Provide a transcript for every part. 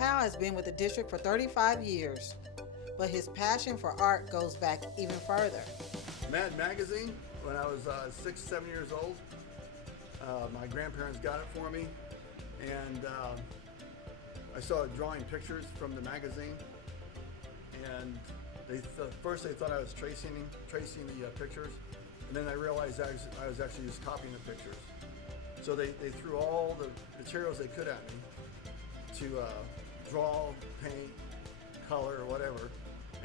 Powell has been with the district for 35 years, but his passion for art goes back even further. Mad Magazine, when I was 6, 7 years old. My grandparents got it for me, and I started drawing pictures from the magazine, and first they thought I was tracing the pictures, and then I realized I was actually just copying the pictures. So they threw all the materials they could at me to draw, paint, color, or whatever,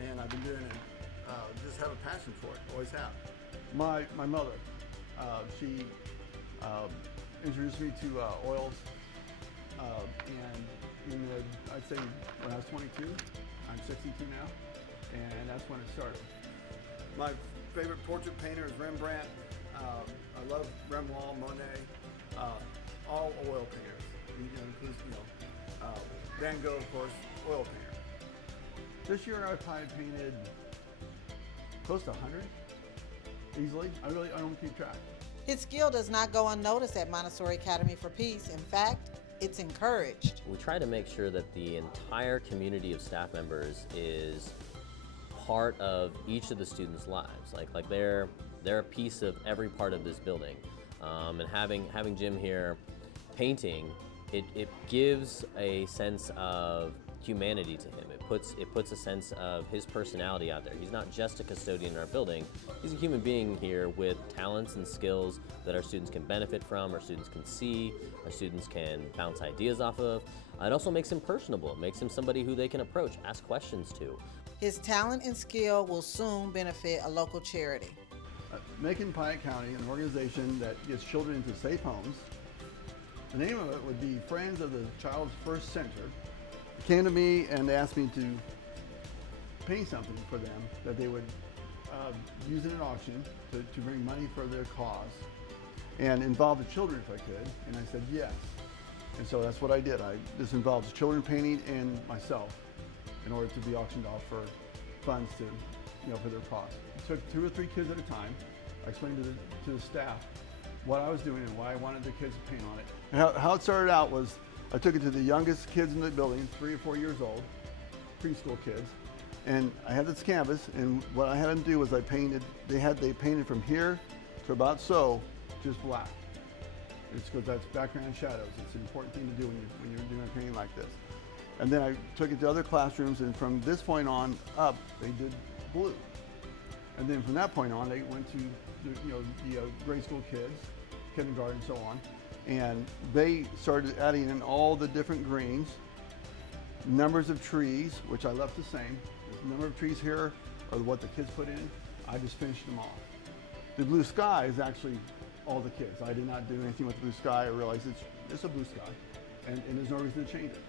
and I've been doing it. Just have a passion for it, always have. My mother, she introduced me to oils, and I'd say when I was 22, I'm 62 now, and that's when it started. My favorite portrait painter is Rembrandt. I love Renoir, Monet, all oil painters. Includes Van Gogh, of course, oil painter. This year I've probably painted close to 100, easily. I don't keep track. His skill does not go unnoticed at Montessori Academy for Peace. In fact, it's encouraged. We try to make sure that the entire community of staff members is part of each of the students' lives. Like they're a piece of every part of this building. And having Jim here painting, it gives a sense of humanity to him. It puts a sense of his personality out there. He's not just a custodian in our building. He's a human being here with talents and skills that our students can benefit from, our students can see, our students can bounce ideas off of. It also makes him personable. It makes him somebody who they can approach, ask questions to. His talent and skill will soon benefit a local charity. Macon Piatt County, an organization that gets children into safe homes. The name of it would be Friends of the Child's First Center. Came to me and asked me to paint something for them that they would use in an auction to bring money for their cause and involve the children if I could, and I said yes. And so that's what I did. This involves children painting and myself in order to be auctioned off for funds for their cause. It took 2 or 3 kids at a time. I explained to the staff what I was doing and why I wanted the kids to paint on it. And how it started out was I took it to the youngest kids in the building, 3 or 4 years old, preschool kids, and I had this canvas, and what I had them do was they painted from here to about so, just black. It's because that's background and shadows. It's an important thing to do when you're doing a painting like this. And then I took it to other classrooms, and from this point on up, they did blue. And then from that point on, they went to the grade school kids, kindergarten, and so on. And they started adding in all the different greens, numbers of trees, which I left the same. The number of trees here are what the kids put in. I just finished them off. The blue sky is actually all the kids. I did not do anything with blue sky. I realized it's a blue sky, and there's no reason to change it.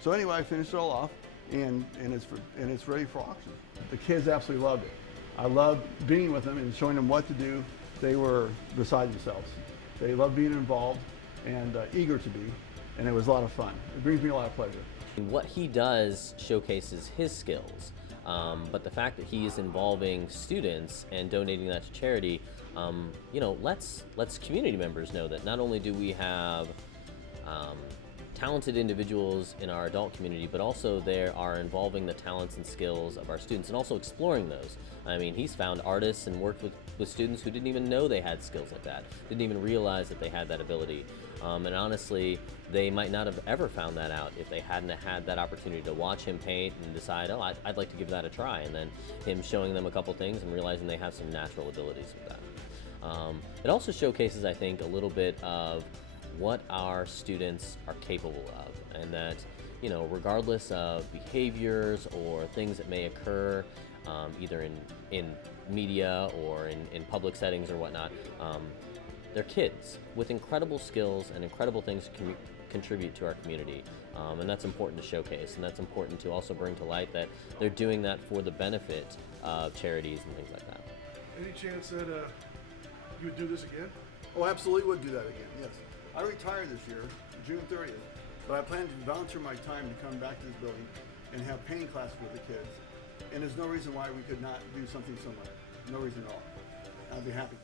So anyway, I finished it all off, and it's ready for auction. The kids absolutely loved it. I loved being with them and showing them what to do. They were beside themselves. They love being involved and eager to be, and it was a lot of fun. It brings me a lot of pleasure. What he does showcases his skills, but the fact that he is involving students and donating that to charity, lets community members know that not only do we have talented individuals in our adult community, but also they are involving the talents and skills of our students and also exploring those. I mean, he's found artists and worked with students who didn't even know they had skills like that, didn't even realize that they had that ability. And honestly, they might not have ever found that out if they hadn't had that opportunity to watch him paint and decide, oh, I'd like to give that a try, and then him showing them a couple things and realizing they have some natural abilities with that. It also showcases, I think, a little bit of what our students are capable of, and that, regardless of behaviors or things that may occur, either in media or in public settings or whatnot, they're kids with incredible skills and incredible things to contribute to our community, and that's important to showcase, and that's important to also bring to light that they're doing that for the benefit of charities and things like that. Any chance that you would do this again? Oh, absolutely would do that again, yes. I retired this year, June 30th, but I plan to volunteer my time to come back to this building and have painting classes with the kids. And there's no reason why we could not do something similar. No reason at all. I'd be happy.